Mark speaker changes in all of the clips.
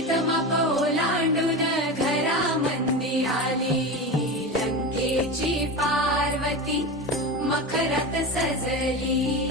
Speaker 1: लंकेत मापा ओलांडून घरामंदी आली. लंकेची पार्वती मखरात सजली.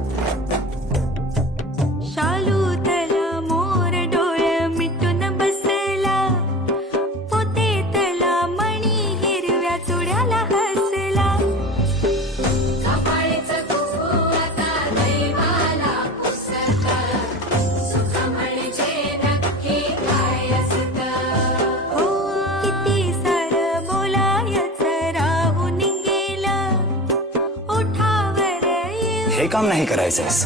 Speaker 2: हे
Speaker 3: काम नाही करायचं
Speaker 2: करायचंयस